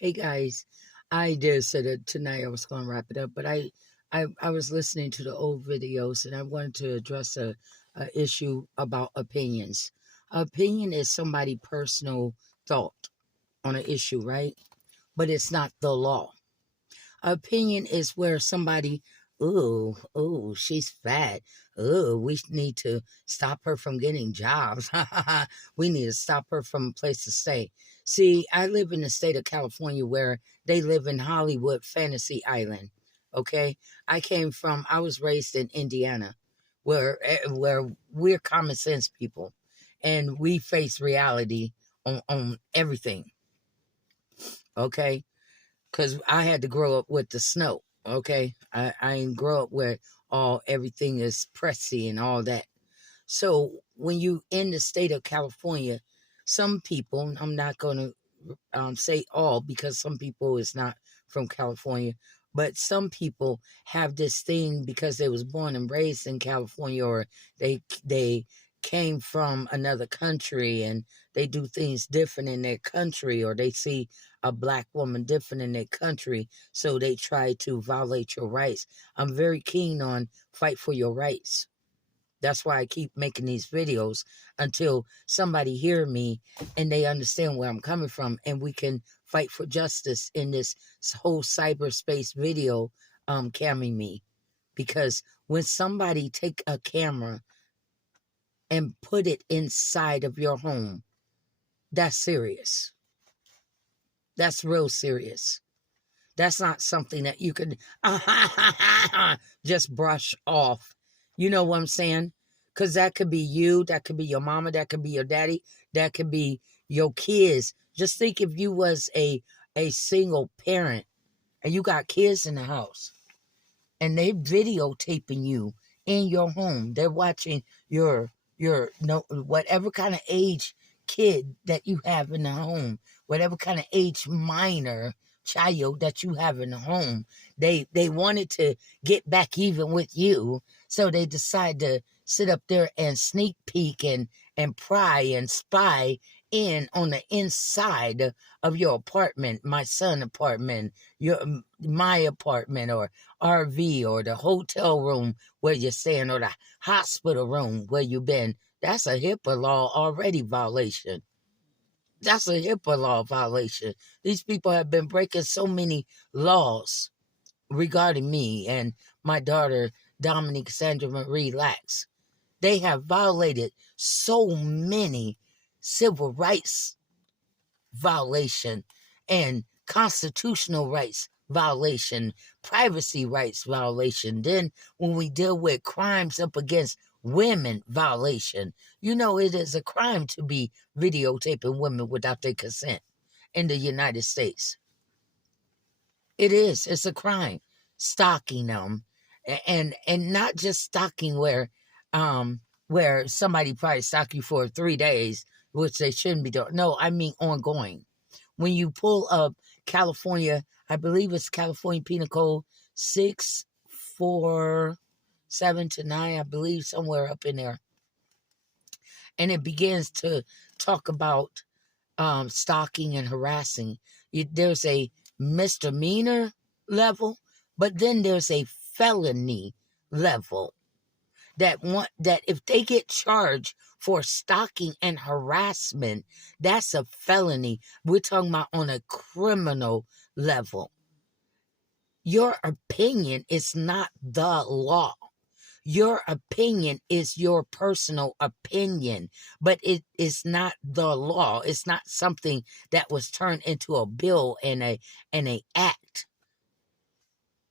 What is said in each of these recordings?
Hey guys, I did say that tonight I was going to wrap it up, but I was listening to the old videos and I wanted to address a issue about opinions. Opinion is somebody's personal thought on an issue, right? But it's not the law. Opinion is where somebody, ooh, she's fat. Ooh, we need to stop her from getting jobs. We need to stop her from a place to stay. See, I live in the state of California where they live in Hollywood Fantasy Island. Okay, I was raised in Indiana, where we're common sense people, and we face reality on everything. Okay, because I had to grow up with the snow. Okay, I didn't grow up where all everything is pressy and all that. So when you in the state of California, some people, I'm not going to say all because some people is not from California, but some people have this thing because they was born and raised in California, or they came from another country and they do things different in their country, or they see a black woman different in their country, so they try to violate your rights. I'm very keen on fight for your rights. That's why I keep making these videos until somebody hear me and they understand where I'm coming from, and we can fight for justice in this whole cyberspace video camming me. Because when somebody take a camera and put it inside of your home, that's serious. That's real serious. That's not something that you could just brush off. You know what I'm saying? Because that could be you, that could be your mama, that could be your daddy, that could be your kids. Just think if you was a single parent and you got kids in the house and they videotaping you in your home. They're watching your no whatever kind of age kid that you have in the home, whatever kind of age minor child that you have in the home. They wanted to get back even with you, so they decide to sit up there and sneak peek and pry and spy in on the inside of your apartment, my son apartment, my apartment, or RV, or the hotel room where you're staying, or the hospital room where you've been. That's a HIPAA law already violation. That's a HIPAA law violation. These people have been breaking so many laws regarding me and my daughter, Dominique Sandra Marie Lax. They have violated so many civil rights violation and constitutional rights violation, privacy rights violation. Then when we deal with crimes up against women violation, you know it is a crime to be videotaping women without their consent in the United States. It is. It's a crime. Stalking them, and not just stalking where somebody probably stalk you for 3 days, which they shouldn't be doing. No, I mean ongoing. When you pull up California, I believe it's California Penal Code 647 to 9, I believe somewhere up in there, and it begins to talk about stalking and harassing. There's a misdemeanor level, but then there's a felony level that if they get charged for stalking and harassment, that's a felony. We're talking about on a criminal level. Your opinion is not the law. Your opinion is your personal opinion, but it is not the law. It's not something that was turned into a bill and a act.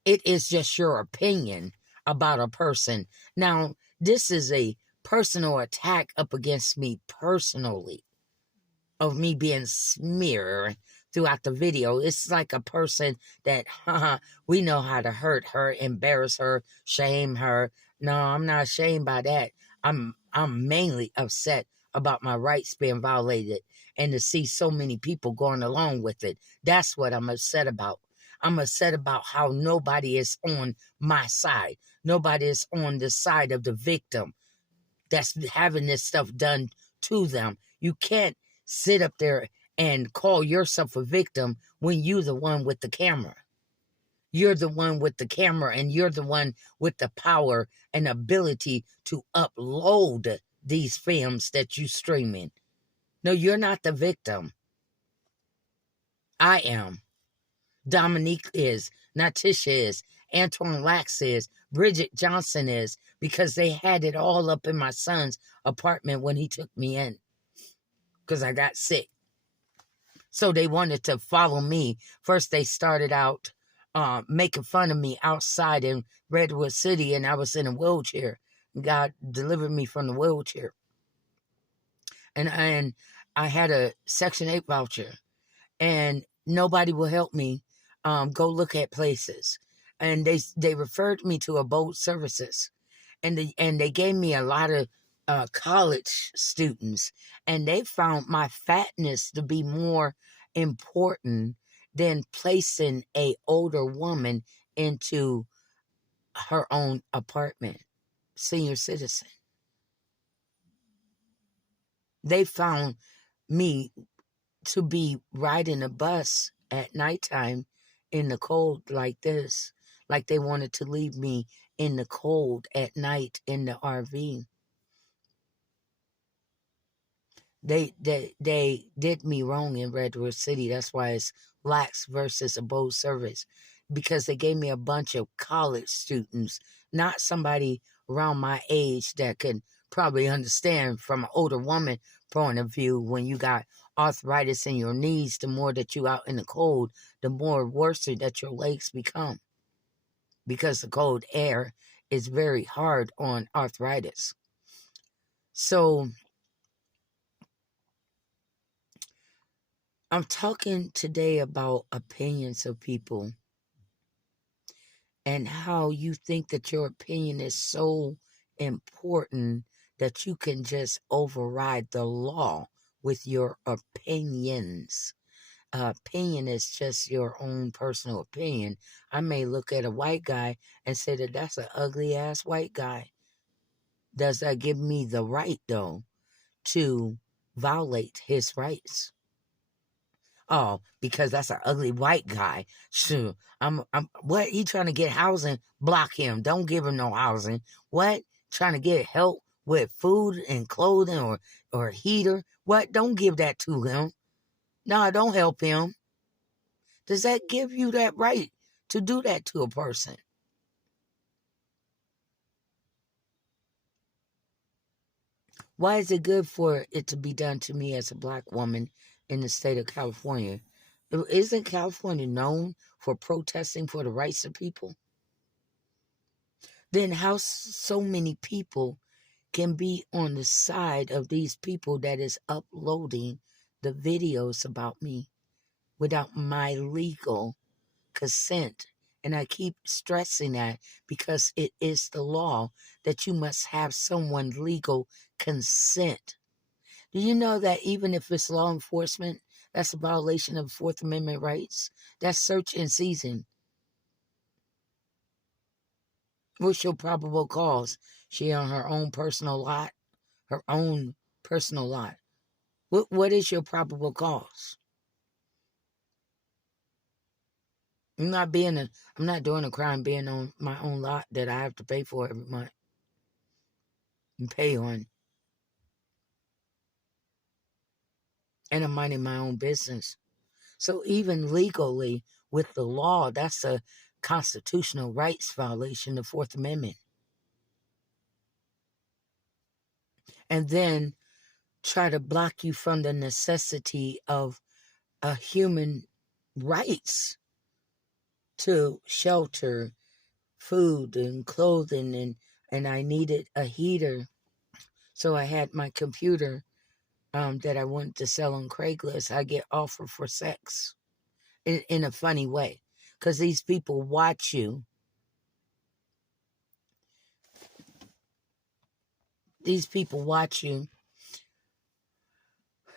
It is just your opinion about a person. Now, this is a personal attack up against me personally, of me being smeared throughout the video. It's like a person that, we know how to hurt her, embarrass her, shame her. No, I'm not ashamed by that. I'm mainly upset about my rights being violated and to see so many people going along with it. That's what I'm upset about. I'm upset about how nobody is on my side. Nobody is on the side of the victim that's having this stuff done to them. You can't sit up there and call yourself a victim when you're the one with the camera. You're the one with the camera, and you're the one with the power and ability to upload these films that you streaming. No, you're not the victim. I am. Dominique is. Natisha is. Antoine Lax is. Bridget Johnson is. Because they had it all up in my son's apartment when he took me in. Because I got sick. So they wanted to follow me. First, they started out making fun of me outside in Redwood City, and I was in a wheelchair. God delivered me from the wheelchair. And I had a Section 8 voucher, and nobody will help me go look at places. And they referred me to Abode Services, and they gave me a lot of college students, and they found my fatness to be more important than placing a older woman into her own apartment, senior citizen. They found me to be riding a bus at nighttime in the cold like this, like they wanted to leave me in the cold at night in the RV. They did me wrong in Redwood City. That's why it's Lax versus Abode Service, because they gave me a bunch of college students, not somebody around my age that could probably understand from an older woman point of view. When you got arthritis in your knees, the more that you out in the cold, the more worse that your legs become, because the cold air is very hard on arthritis. So I'm talking today about opinions of people and how you think that your opinion is so important that you can just override the law with your opinions. Opinion is just your own personal opinion. I may look at a white guy and say that that's an ugly ass white guy. Does that give me the right, though, to violate his rights? Oh, because that's an ugly white guy. Sure. I'm what, he trying to get housing? Block him. Don't give him no housing. What? Trying to get help with food and clothing or heater? What? Don't give that to him. No, don't help him. Does that give you that right to do that to a person? Why is it good for it to be done to me as a black woman in the state of California? Isn't California known for protesting for the rights of people? Then how so many people can be on the side of these people that is uploading the videos about me without my legal consent? And I keep stressing that because it is the law that you must have someone's legal consent. Do you know that even if it's law enforcement, that's a violation of Fourth Amendment rights? That's search and seizing. What's your probable cause? She on her own personal lot? Her own personal lot. What is your probable cause? I'm not doing a crime being on my own lot that I have to pay for every month and pay on. And I'm minding my own business. So even legally with the law, that's a constitutional rights violation, the Fourth Amendment. And then try to block you from the necessity of a human rights to shelter, food and clothing, and I needed a heater. So I had my computer that I wanted to sell on Craigslist. I get offered for sex in a funny way, because these people watch you. These people watch you.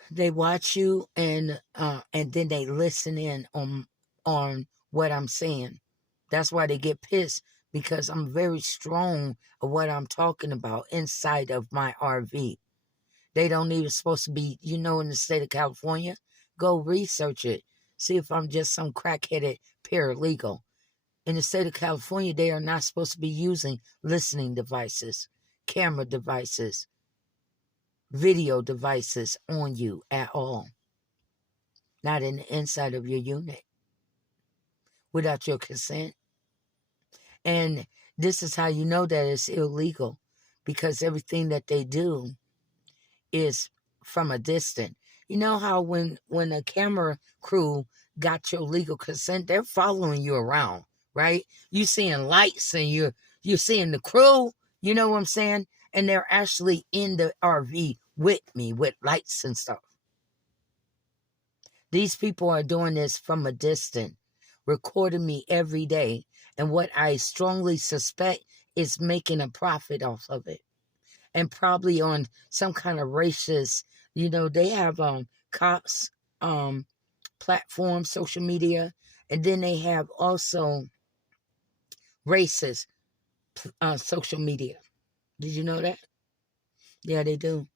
They watch you, and then they listen in on what I'm saying. That's why they get pissed, because I'm very strong of what I'm talking about inside of my RV. They don't even supposed to be, in the state of California, go research it. See if I'm just some crack-headed paralegal. In the state of California, they are not supposed to be using listening devices, camera devices, video devices on you at all. Not in the inside of your unit without your consent. And this is how you know that it's illegal, because everything that they do is from a distance. You know how when a camera crew got your legal consent, they're following you around, right? You seeing lights and you're seeing the crew, you know what I'm saying? And they're actually in the RV with me with lights and stuff. These people are doing this from a distance, recording me every day. And what I strongly suspect is making a profit off of it. And probably on some kind of racist, they have cops platform, social media, and then they have also racist social media. Did you know that? Yeah, they do.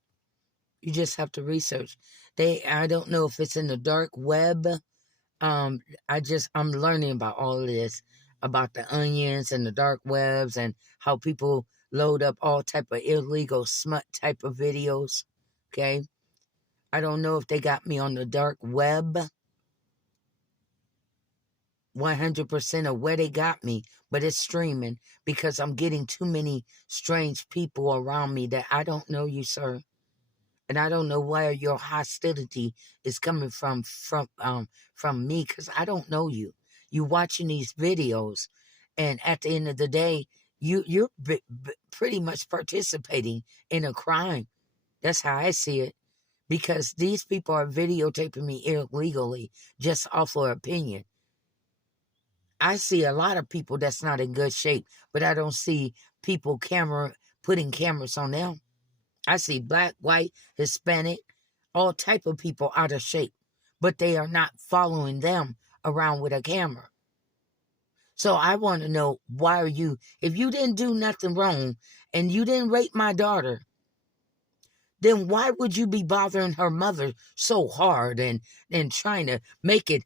You just have to research. I don't know if it's in the dark web. I'm learning about all of this, about the onions and the dark webs and how people load up all type of illegal smut type of videos. Okay. I don't know if they got me on the dark web 100% of where they got me, but it's streaming because I'm getting too many strange people around me that I don't know you, sir. And I don't know where your hostility is coming from me, because I don't know you. You watching these videos, and at the end of the day, you're pretty much participating in a crime. That's how I see it, because these people are videotaping me illegally just off of opinion. I see a lot of people that's not in good shape, but I don't see people putting cameras on them. I see black, white, Hispanic, all type of people out of shape, but they are not following them around with a camera. So I want to know, why are you, if you didn't do nothing wrong and you didn't rape my daughter, then why would you be bothering her mother so hard and trying to make it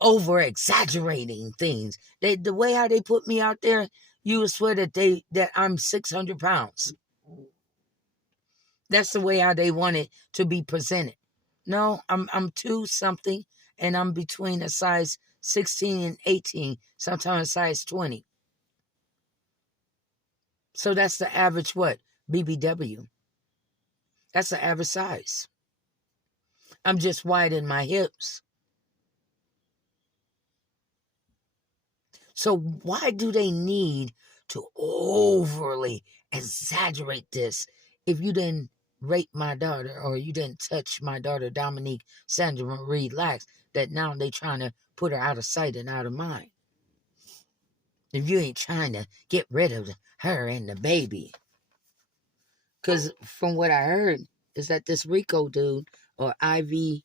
over exaggerating things? The way how they put me out there, you would swear that I'm 600 pounds. That's the way how they want it to be presented. No, I'm 2 something, and I'm between a size 16 and 18, sometimes a size 20. So that's the average BBW. That's the average size. I'm just wide in my hips. So why do they need to overly exaggerate this? If you didn't rape my daughter, or you didn't touch my daughter, Dominique Sandra Marie Lax, that now they trying to put her out of sight and out of mind. If you ain't trying to get rid of her and the baby. Because from what I heard is that this Rico dude, or IVEYO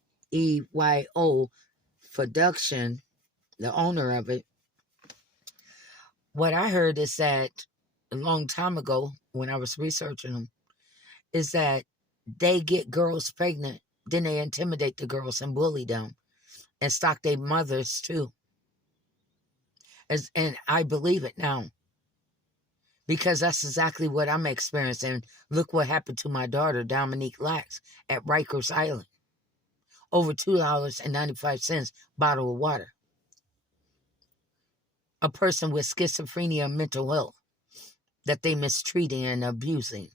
Production, the owner of it, what I heard is that a long time ago when I was researching them, is that they get girls pregnant, then they intimidate the girls and bully them and stalk their mothers too. And I believe it now, because that's exactly what I'm experiencing. Look what happened to my daughter, Dominique Lax, at Rikers Island. Over $2.95 bottle of water. A person with schizophrenia and mental health that they mistreating and abusing.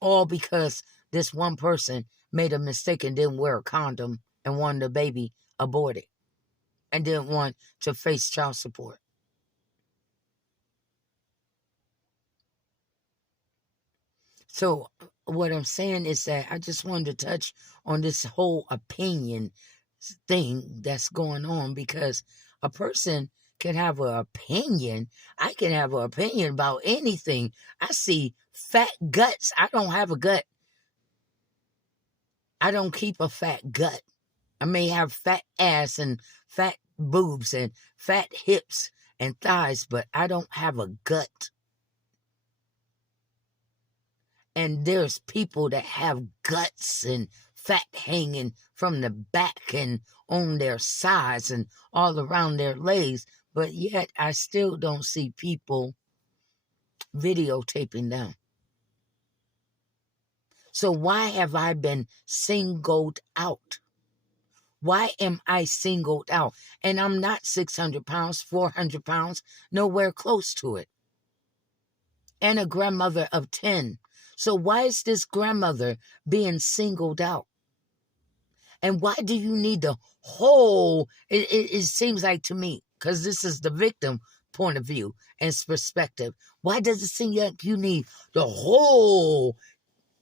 All because this one person made a mistake and didn't wear a condom and wanted the baby aborted and didn't want to face child support. So what I'm saying is that I just wanted to touch on this whole opinion thing that's going on, because a person can have an opinion. I can have an opinion about anything. I see fat guts. I don't have a gut. I don't keep a fat gut. I may have fat ass and fat boobs and fat hips and thighs, but I don't have a gut. And there's people that have guts and fat hanging from the back and on their sides and all around their legs. But yet I still don't see people videotaping them. So why have I been singled out? Why am I singled out? And I'm not 600 pounds, 400 pounds, nowhere close to it. And a grandmother of 10. So why is this grandmother being singled out? And why do you need the whole, it seems like to me, because this is the victim point of view and perspective. Why does it seem like you need the whole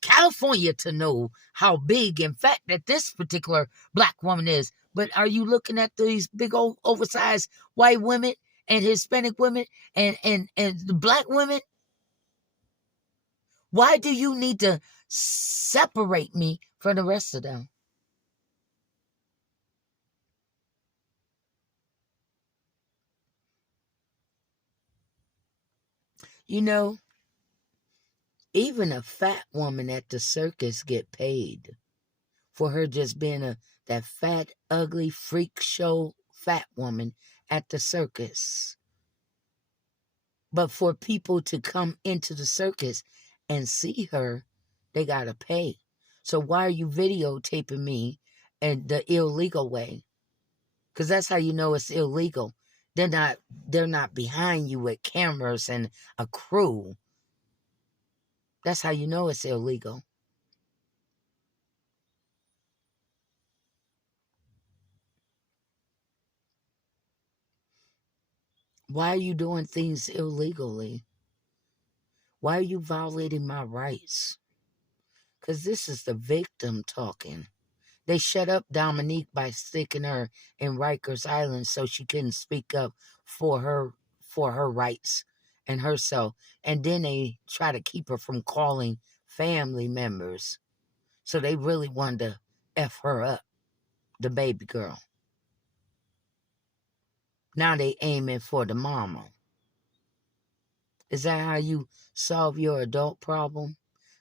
California to know how big and fat that this particular black woman is? But are you looking at these big old oversized white women and Hispanic women and the black women? Why do you need to separate me from the rest of them? You know, even a fat woman at the circus get paid for her just being that fat, ugly, freak show fat woman at the circus. But for people to come into the circus and see her, they gotta pay. So why are you videotaping me in the illegal way? Because that's how you know it's illegal. They're not behind you with cameras and a crew. That's how you know it's illegal. Why are you doing things illegally? Why are you violating my rights? Because this is the victim talking. They shut up Dominique by sticking her in Rikers Island so she couldn't speak up for her rights and herself. And then they try to keep her from calling family members. So they really wanted to F her up, the baby girl. Now they aiming for the mama. Is that how you solve your adult problem?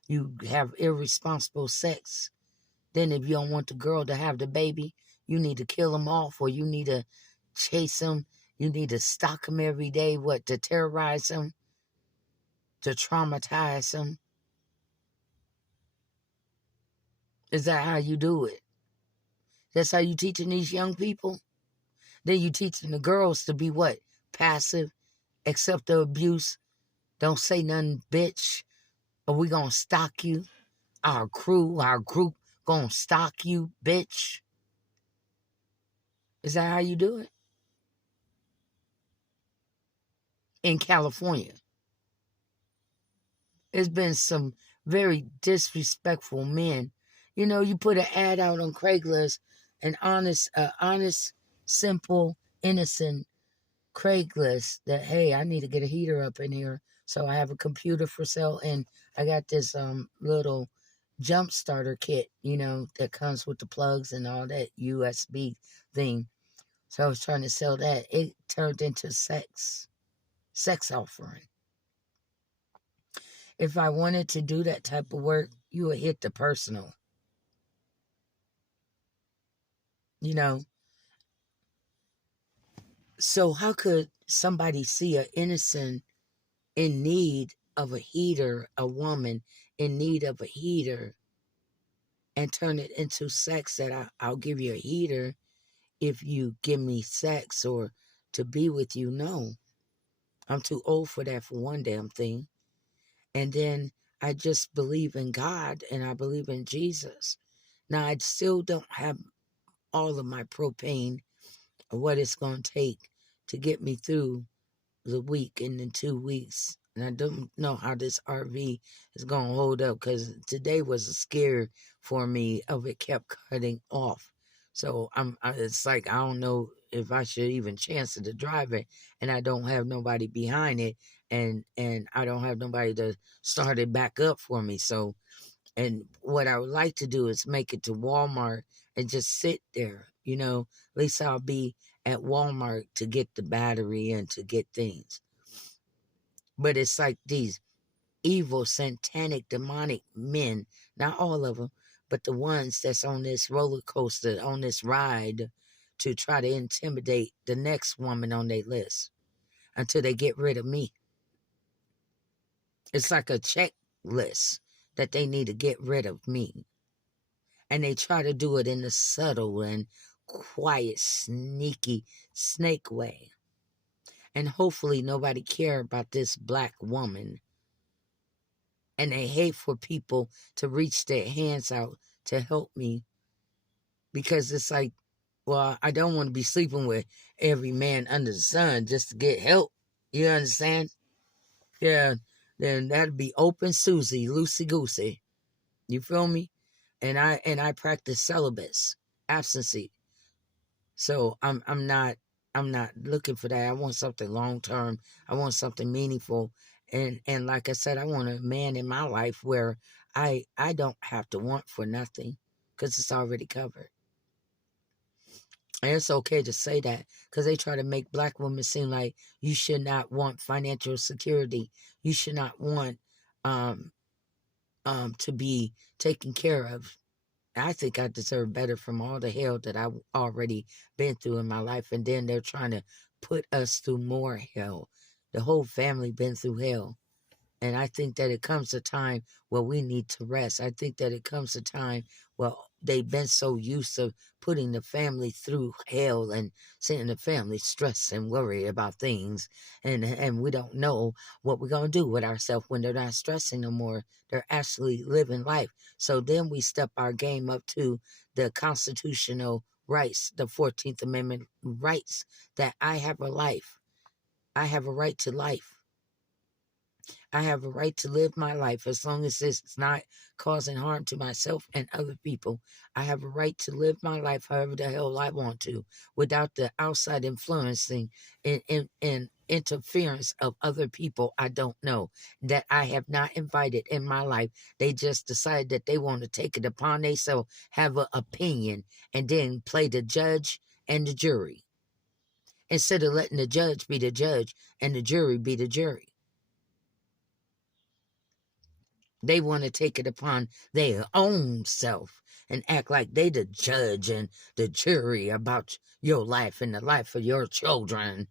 You have irresponsible sex. Then if you don't want the girl to have the baby, you need to kill them off, or you need to chase them. You need to stalk them every day, to terrorize them, to traumatize them. Is that how you do it? That's how you teaching these young people? Then you teaching the girls to be what? Passive, accept the abuse, don't say nothing, bitch, or we gonna stalk you. Our crew, our group gonna stalk you, bitch. Is that how you do it? In California. There's been some very disrespectful men. You know, you put an ad out on Craigslist, an honest, simple, innocent Craigslist that, hey, I need to get a heater up in here. So I have a computer for sale, and I got this little jump starter kit, that comes with the plugs and all that USB thing. So I was trying to sell that. It turned into sex offering. If I wanted to do that type of work, you would hit the personal. You know, so how could somebody see an innocent in need of a heater, a woman in need of a heater, and turn it into sex that I'll give you a heater if you give me sex or to be with you? No, I'm too old for that for one damn thing. And then I just believe in God and I believe in Jesus. Now, I still don't have all of my propane or what it's going to take to get me through the week and then 2 weeks. And I don't know how this RV is going to hold up because today was a scare for me of it kept cutting off. So it's like I don't know if I should even chance to drive it, and I don't have nobody behind it, and I don't have nobody to start it back up for me. So, and what I would like to do is make it to Walmart and just sit there. At least I'll be at Walmart to get the battery and to get things. But it's like these evil, satanic, demonic men, not all of them, but the ones that's on this roller coaster, on this ride, to try to intimidate the next woman on their list until they get rid of me. It's like a checklist that they need to get rid of me. And they try to do it in a subtle and quiet, sneaky, snake way. And hopefully nobody care about this black woman. And they hate for people to reach their hands out to help me, because it's like, well, I don't want to be sleeping with every man under the sun just to get help. You understand? Yeah, then that'd be open Susie, loosey goosey. You feel me? And I practice celibacy, abstinence. So I'm not looking for that. I want something long term. I want something meaningful. And like I said, I want a man in my life where I don't have to want for nothing, because it's already covered. And it's okay to say that, because they try to make black women seem like you should not want financial security. You should not want to be taken care of. I think I deserve better from all the hell that I've already been through in my life. And then they're trying to put us through more hell. The whole family been through hell. And I think that it comes a time where we need to rest. I think that it comes a time where they've been so used to putting the family through hell and seeing the family stress and worry about things. And we don't know what we're going to do with ourselves when they're not stressing no more. They're actually living life. So then we step our game up to the constitutional rights, the 14th Amendment rights, that I have a life. I have a right to life. I have a right to live my life as long as it's not causing harm to myself and other people. I have a right to live my life however the hell I want to, without the outside influencing and interference of other people I don't know, that I have not invited in my life. They just decide that they want to take it upon themselves, have an opinion, and then play the judge and the jury, instead of letting the judge be the judge and the jury be the jury. They want to take it upon their own self and act like they the judge and the jury about your life and the life of your children.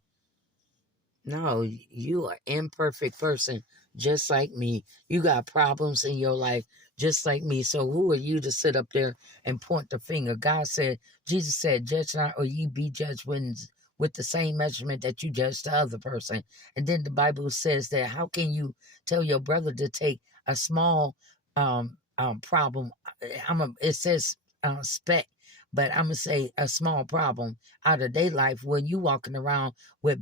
No, you are an imperfect person just like me. You got problems in your life just like me. So who are you to sit up there and point the finger? God said, Jesus said, judge not or ye be judged with the same measurement that you judge the other person. And then the Bible says that how can you tell your brother to take a small problem? It says speck, but I'm gonna say a small problem out of their life when you walking around with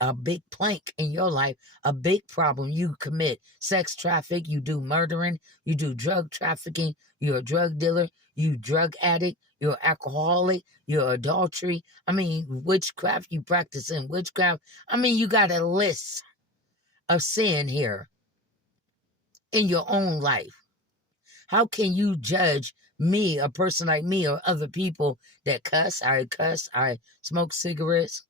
a big plank in your life, a big problem. You commit sex traffic, you do murdering, you do drug trafficking, you're a drug dealer, you drug addict, you're alcoholic, you're adultery. I mean, witchcraft, you practice in witchcraft. I mean, you got a list of sin here in your own life. How can you judge me, a person like me, or other people that cuss, I smoke cigarettes,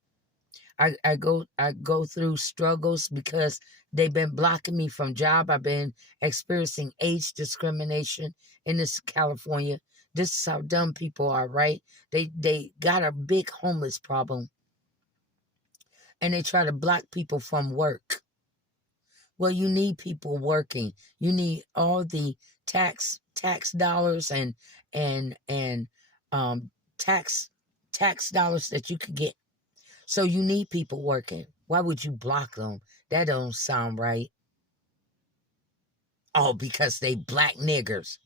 I go through struggles because they've been blocking me from job. I've been experiencing age discrimination in this California. This is how dumb people are, right? They got a big homeless problem and they try to block people from work. Well, you need people working. You need all the tax dollars and tax dollars that you could get. So you need people working. Why would you block them? That don't sound right. Oh, because they black niggers.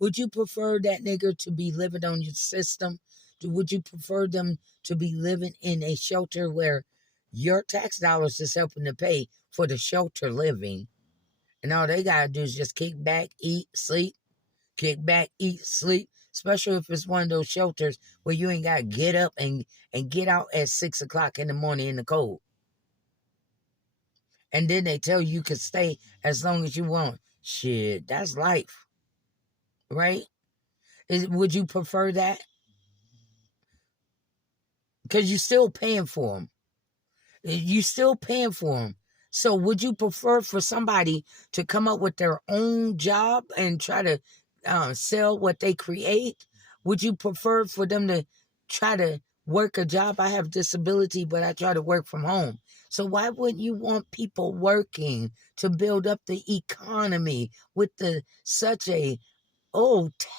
Would you prefer that nigger to be living on your system? Would you prefer them to be living in a shelter where your tax dollars is helping to pay for the shelter living? And all they gotta do is just kick back, eat, sleep, kick back, eat, sleep. Especially if it's one of those shelters where you ain't gotta get up and get out at 6 o'clock in the morning in the cold. And then they tell you can stay as long as you want. Shit, that's life, right? Would you prefer that? Because you're still paying for them. You still paying for them. So would you prefer for somebody to come up with their own job and try to sell what they create? Would you prefer for them to try to work a job? I have disability, but I try to work from home. So why wouldn't you want people working to build up the economy with the such a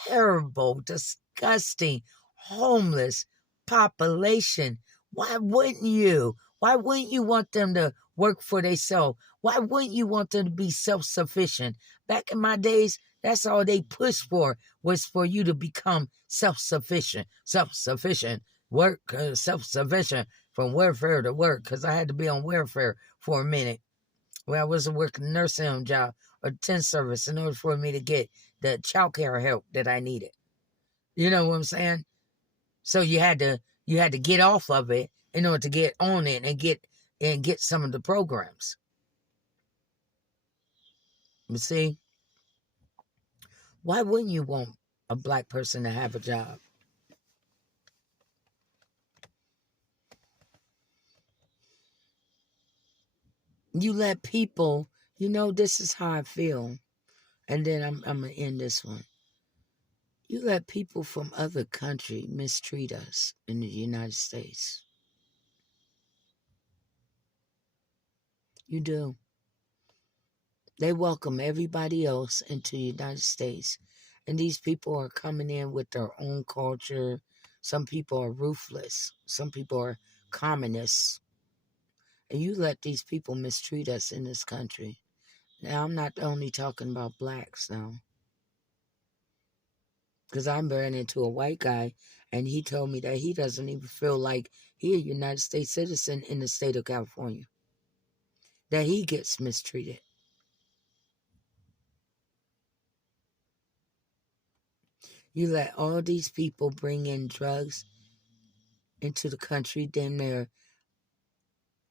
terrible, disgusting, homeless population? Why wouldn't you? Why wouldn't you want them to work for themselves? Why wouldn't you want them to be self-sufficient? Back in my days, that's all they pushed for, was for you to become self-sufficient. Self-sufficient. Work, self-sufficient from welfare to work, because I had to be on welfare for a minute where I was working a nursing home job or 10 service in order for me to get the child care help that I needed. You know what I'm saying? So you had to get off of it in order to get on it and get some of the programs. But see, why wouldn't you want a black person to have a job? You let people, this is how I feel. And then I'm going to end this one. You let people from other country mistreat us in the United States. You do. They welcome everybody else into the United States. And these people are coming in with their own culture. Some people are ruthless. Some people are communists. And you let these people mistreat us in this country. Now, I'm not only talking about blacks now. Because I ran into a white guy, and he told me that he doesn't even feel like he's a United States citizen in the state of California. That he gets mistreated. You let all these people bring in drugs into the country. Damn near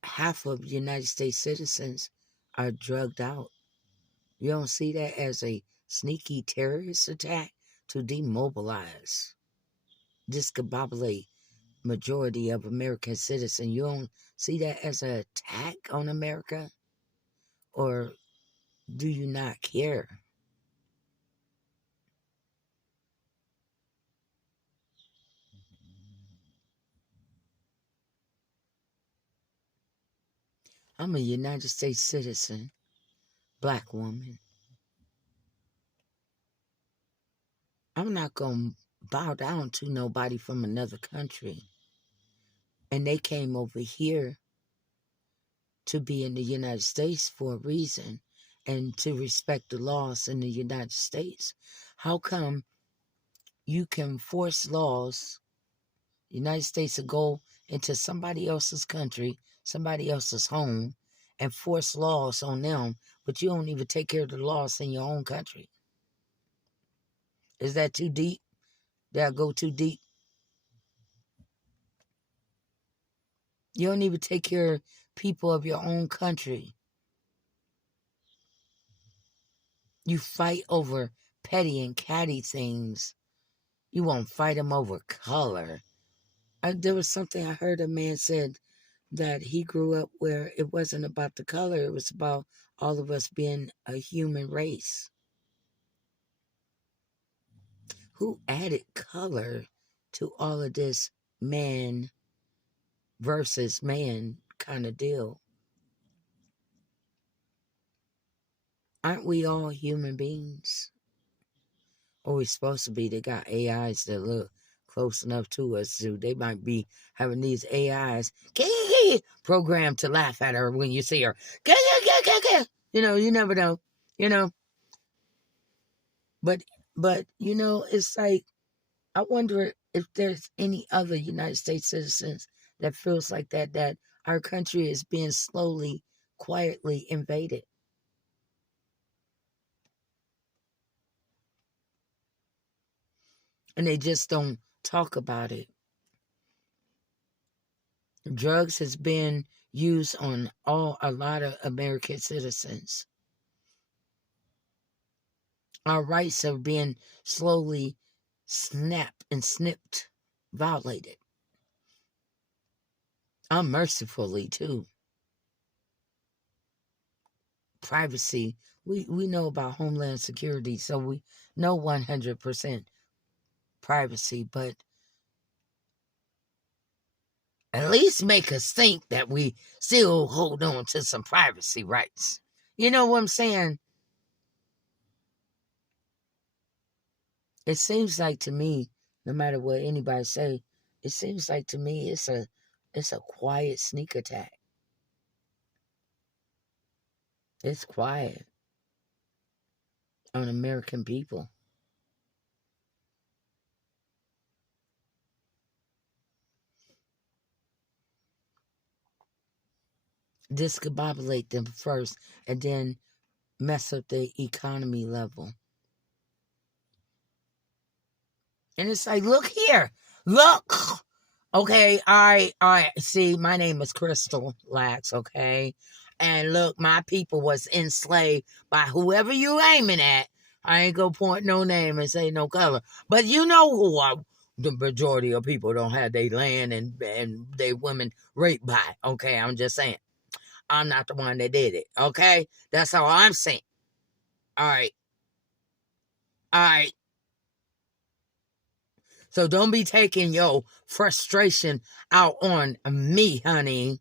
half of United States citizens are drugged out. You don't see that as a sneaky terrorist attack to demobilize, discombobulate majority of American citizens? You don't see that as an attack on America? Or do you not care? I'm a United States citizen, black woman. I'm not going to bow down to nobody from another country. And they came over here to be in the United States for a reason and to respect the laws in the United States. How come you can force laws, the United States, to go into somebody else's country, somebody else's home, and force laws on them, but you don't even take care of the laws in your own country? Is that too deep? Did I go too deep? You don't even take care of people of your own country. You fight over petty and catty things. You won't fight them over color. There was something I heard a man said that he grew up where it wasn't about the color. It was about all of us being a human race. Who added color to all of this man versus man kind of deal? Aren't we all human beings? Or we supposed to be? They got AIs that look close enough to us, so they might be having these AIs programmed to laugh at her when you see her. You never know. You know, but it's like, I wonder if there's any other United States citizens that feels like that our country is being slowly, quietly invaded. And they just don't talk about it. Drugs has been used on a lot of American citizens. Our rights are being slowly snapped and snipped, violated. Unmercifully, too. privacy. We know about Homeland Security, so we know 100% privacy, but at least make us think that we still hold on to some privacy rights. You know what I'm saying? It seems like to me, no matter what anybody say, it seems like to me it's a quiet sneak attack. It's quiet on American people. Discombobulate them first and then mess up the economy level. And it's like, look here, look. Okay, I see. My name is Crystal Lax. Okay, and look, my people was enslaved by whoever you aiming at. I ain't gonna point no name and say no color, but you know who the majority of people don't have their land and they women raped by. Okay, I'm just saying. I'm not the one that did it. Okay, that's all I'm saying. All right, all right. So don't be taking your frustration out on me, honey.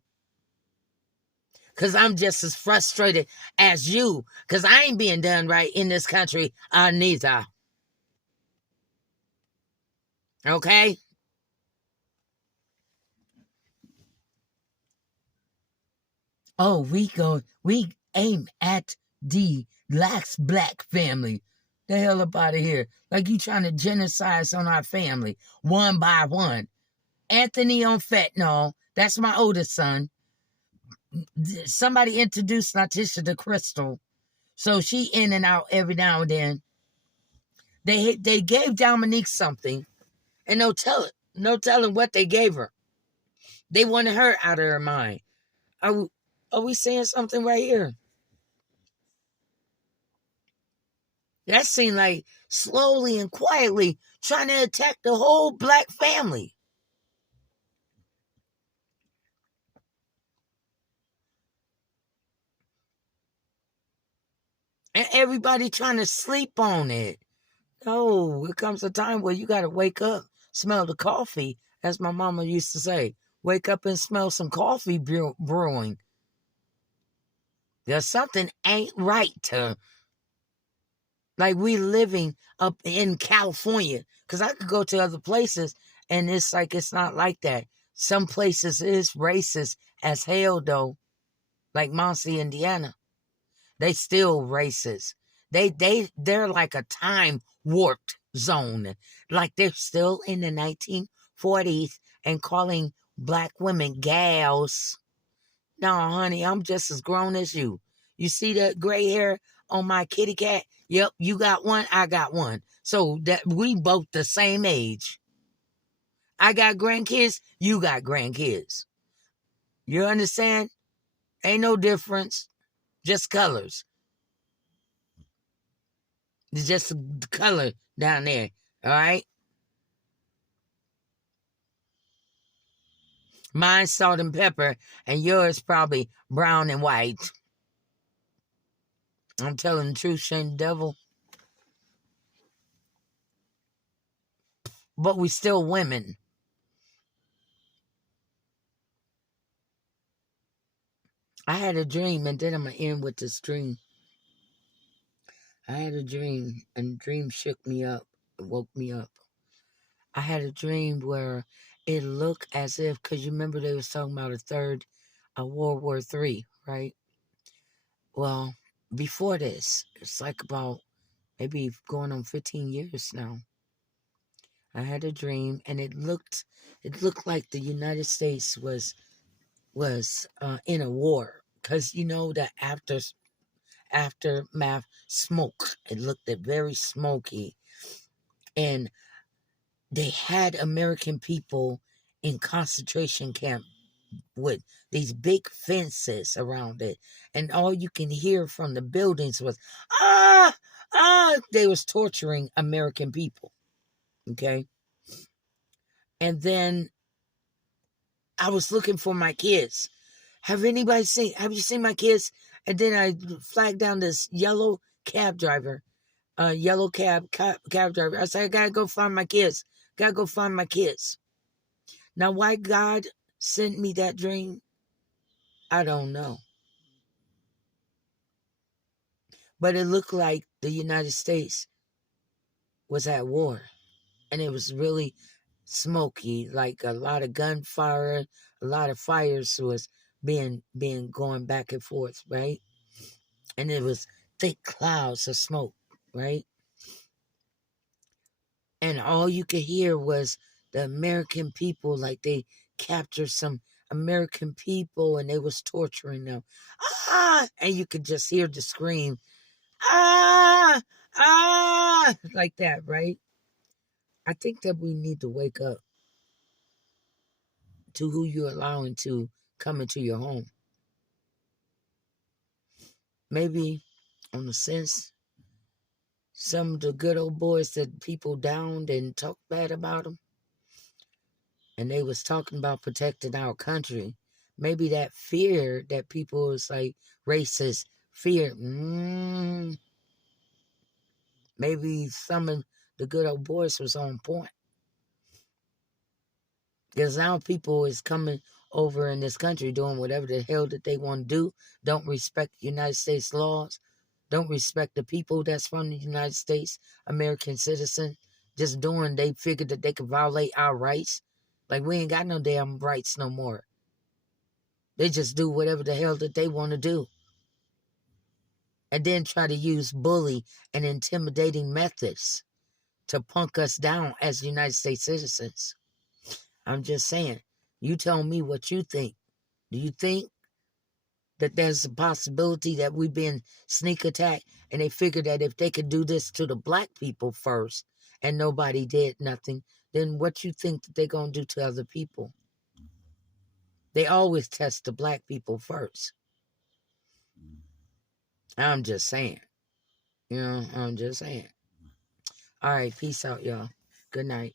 Because I'm just as frustrated as you. Because I ain't being done right in this country neither. Okay? Oh, we aim at the last black family. The hell up out of here. Like you trying to genocide on our family one by one. Anthony on fentanyl. That's my oldest son. Somebody introduced Natisha to Crystal. So she in and out every now and then. They gave Dominique something, and no telling what they gave her. They wanted her out of her mind. Are we saying something right here? That seemed like slowly and quietly trying to attack the whole black family. And everybody trying to sleep on it. No, it comes a time where you got to wake up, smell the coffee, as my mama used to say. Wake up and smell some coffee brewing. There's something ain't right to, like we living up in California. Because I could go to other places and it's like it's not like that. Some places is racist as hell though. Like Muncie, Indiana. They still racist. They're like a time warped zone. Like they're still in the 1940s and calling black women gals. No, honey, I'm just as grown as you. You see that gray hair on my kitty cat? Yep, you got one, I got one. So that we both the same age. I got grandkids, you got grandkids. You understand? Ain't no difference. Just colors. It's just the color down there. All right? Mine's salt and pepper, and yours probably brown and white. I'm telling the truth, shame the devil. But we still women. I had a dream, and then I'm going to end with this dream. I had a dream, and the dream shook me up, woke me up. I had a dream where it looked as if, because you remember they was talking about World War III, right? Well, before this, it's like about maybe going on 15 years now. I had a dream, and it looked like the United States was in a war, because you know that aftermath smoke. It looked very smoky, and they had American people in concentration camp with these big fences around it, and all you can hear from the buildings was they was torturing American people. Okay, and then I was looking for my kids. Have you seen my kids? And then I flagged down this yellow cab driver, yellow cab driver. I said, I gotta go find my kids. Gotta go find my kids. Now, why God sent me that dream, I don't know. But it looked like the United States was at war. And it was really smoky, like a lot of gunfire, a lot of fires was being going back and forth, right? And it was thick clouds of smoke, right? And all you could hear was the American people, like they captured some American people and they was torturing them. Ah! And you could just hear the scream, ah, ah, like that, right? I think that we need to wake up to who you're allowing to come into your home. Maybe, on the sense, some of the good old boys that people downed and talked bad about them, and they was talking about protecting our country. Maybe that fear that people is like racist fear. Maybe some of the good old boys was on point. Because now people is coming over in this country doing whatever the hell that they want to do. Don't respect United States laws. Don't respect the people that's from the United States, American citizen. Just doing, they figured that they could violate our rights. Like we ain't got no damn rights no more. They just do whatever the hell that they want to do. And then try to use bully and intimidating methods to punk us down as United States citizens. I'm just saying, you tell me what you think. Do you think that there's a possibility that we've been sneak attacked and they figured that if they could do this to the black people first and nobody did nothing, then what you think that they're going to do to other people? They always test the black people first. I'm just saying. I'm just saying. All right, peace out, y'all. Good night.